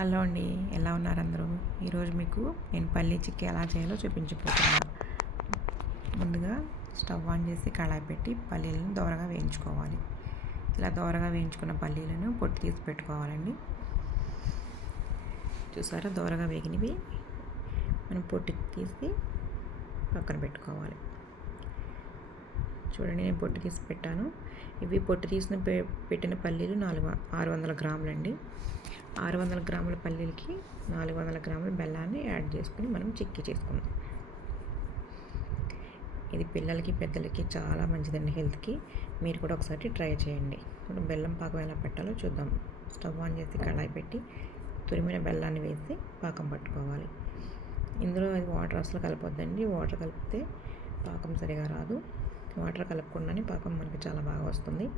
Hello అండి ఎలా ఉన్నారు అందరూ? ఈరోజు మీకు నేను పల్లీ చిక్కీ ఎలా చేయాలో చూపించబోతున్నా ముందుగా స్టవ్ ఆన్ చేసి కళాయి పెట్టి పల్లీలను దోరగా వేయించుకోవాలి. ఇలా దోరగా వేయించుకున్న పల్లీలను పొట్టు తీసి పెట్టుకోవాలండి. చూసారా దోరగా వేగినవి మనం పొట్టు తీసి పక్కన పెట్టుకోవాలి. చూడండి నేను పొట్టు తీసి పెట్టాను. ఇవి పొట్టు తీసిన పెట్టిన పల్లీలు నాలుగు ఆరు వందల గ్రాములండి. ఆరు వందల గ్రాముల పల్లీలకి నాలుగు వందల గ్రాముల బెల్లాన్ని యాడ్ చేసుకుని మనం చిక్కీ చేసుకుందాం. ఇది పిల్లలకి పెద్దలకి చాలా మంచిదండి హెల్త్కి. మీరు కూడా ఒకసారి ట్రై చేయండి. ఇప్పుడు బెల్లం పాకం ఎలా పెట్టాలో చూద్దాం. స్టవ్ ఆన్ చేసి కళాయి పెట్టి తురిమిన బెల్లాన్ని వేసి పాకం పట్టుకోవాలి. ఇందులో అది వాటర్ అసలు కలపొద్దండి. వాటర్ కలిపితే పాకం సరిగా రాదు. వాటర్ కలపకుండానే పాకం మనకి చాలా బాగా వస్తుంది.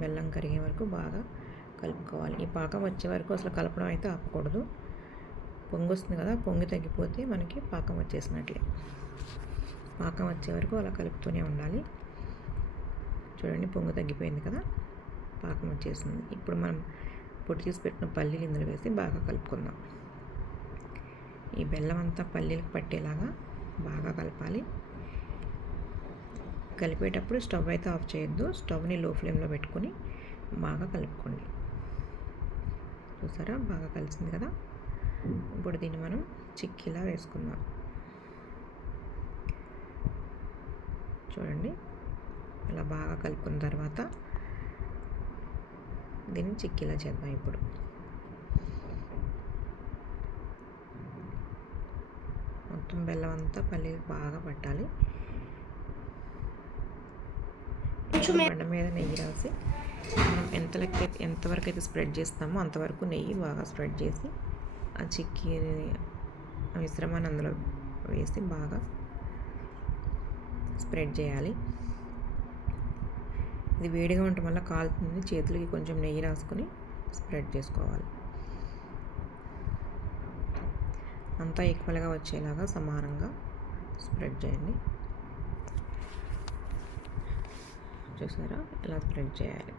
బెల్లం కరిగే వరకు బాగా కలుపుకోవాలి. ఈ పాకం వచ్చే వరకు అసలు కలపడం అయితే ఆపకూడదు. పొంగు వస్తుంది కదా పొంగి తగ్గిపోతే మనకి పాకం వచ్చేసినట్లే. పాకం వచ్చే వరకు అలా కలుపుతూనే ఉండాలి. చూడండి పొంగు తగ్గిపోయింది కదా పాకం వచ్చేసింది. ఇప్పుడు మనం పొట్టి తీసి పెట్టిన పల్లీలు ఇందులో వేసి బాగా కలుపుకుందాం. ఈ బెల్లం అంతా పల్లీలకు పట్టేలాగా బాగా కలపాలి. కలిపేటప్పుడు స్టవ్ అయితే ఆఫ్ చేయొద్దు. స్టవ్ని లో ఫ్లేమ్లో పెట్టుకొని బాగా కలుపుకోండి. చూసారా? బాగా కలిసింది కదా? ఇప్పుడు దీన్ని మనం చిక్కీలా వేసుకుందాం. చూడండి. ఇలా బాగా కలుపుకున్న తర్వాత దీన్ని చిక్కీలా చేద్దాం ఇప్పుడు. మొత్తం బెల్లం అంతా పల్లి బాగా పట్టాలి. బండ మీద నెయ్యి రాసి మనం ఎంత లెక్క ఎంతవరకు అయితే స్ప్రెడ్ చేస్తామో అంతవరకు నెయ్యి బాగా స్ప్రెడ్ చేసి ఆ చిక్కీ మిశ్రమాన్ని అందులో వేసి బాగా స్ప్రెడ్ చేయాలి. ఇది వేడిగా ఉండటం వల్ల కాలుతుంది. చేతులకి కొంచెం నెయ్యి రాసుకొని స్ప్రెడ్ చేసుకోవాలి. అంతా ఈక్వల్గా వచ్చేలాగా సమానంగా స్ప్రెడ్ చేయండి. చూసారా? ఇలా స్ప్రెడ్ చేయాలి.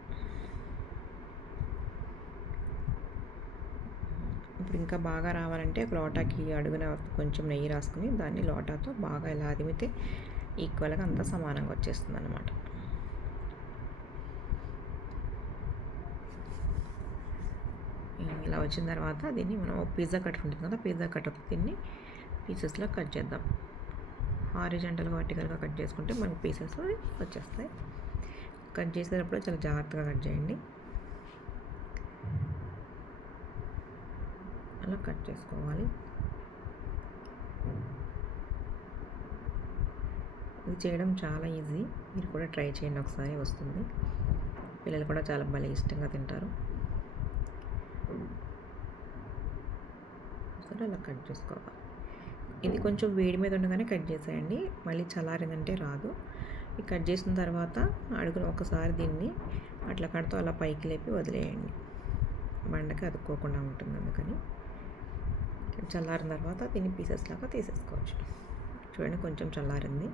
ఇప్పుడు ఇంకా బాగా రావాలంటే లోటాకి అడుగున కొంచెం నెయ్యి రాసుకుని దాన్ని లోటాతో బాగా ఇలా అదిమితే ఈక్వల్గా అంతా సమానంగా వచ్చేస్తుంది అనమాట ఇలా వచ్చిన తర్వాత దీన్ని మనం పిజ్జా కట్ ఉంటుంది కదా పిజ్జా కట్ దీన్ని పీసెస్లో కట్ చేద్దాం. హారిజెంటల్గా వర్టికల్గా కట్ చేసుకుంటే మనకు పీసెస్ వచ్చేస్తాయి. కట్ చేసేటప్పుడు చాలా జాగ్రత్తగా కట్ చేయండి. అలా కట్ చేసుకోవాలి. ఇది చేయడం చాలా ఈజీ. మీరు కూడా ట్రై చేయండి ఒకసారి వస్తుంది. పిల్లలు కూడా చాలా భలే ఇష్టంగా తింటారు. సరే అలా కట్ చేసుకోవాలి. ఇది కొంచెం వేడి మీద ఉండగానే కట్ చేసేయండి. మళ్ళీ చల్లారిందంటే రాదు. కట్ చేసిన తర్వాత అడుగున ఒకసారి దీన్ని అట్లా కడుతూ అలా పైకి లేపి వదిలేయండి. బండకి అతుక్కోకుండా ఉంటుంది అందుకని. చల్లారిన తర్వాత దీన్ని పీసెస్ లాగా తీసేసుకోవచ్చు. చూడండి కొంచెం చల్లారింది.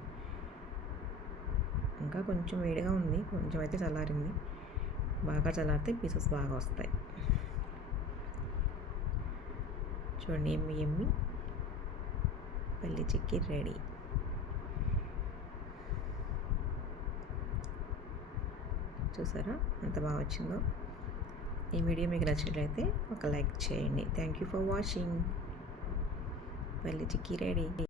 ఇంకా కొంచెం వేడిగా ఉంది. కొంచెం అయితే చల్లారింది. బాగా చల్లారితే పీసెస్ బాగా వస్తాయి. చూడండి ఎమ్మి ఎమ్మి. పల్లి చిక్కి రెడీ. చూసారా? ఎంత బాగా వచ్చిందో. ఈ వీడియో మీకు నచ్చినట్లయితే ఒక లైక్ చేయండి. థ్యాంక్ యూ ఫర్ వాచింగ్ మళ్ళీ చిక్కీ రెడీ.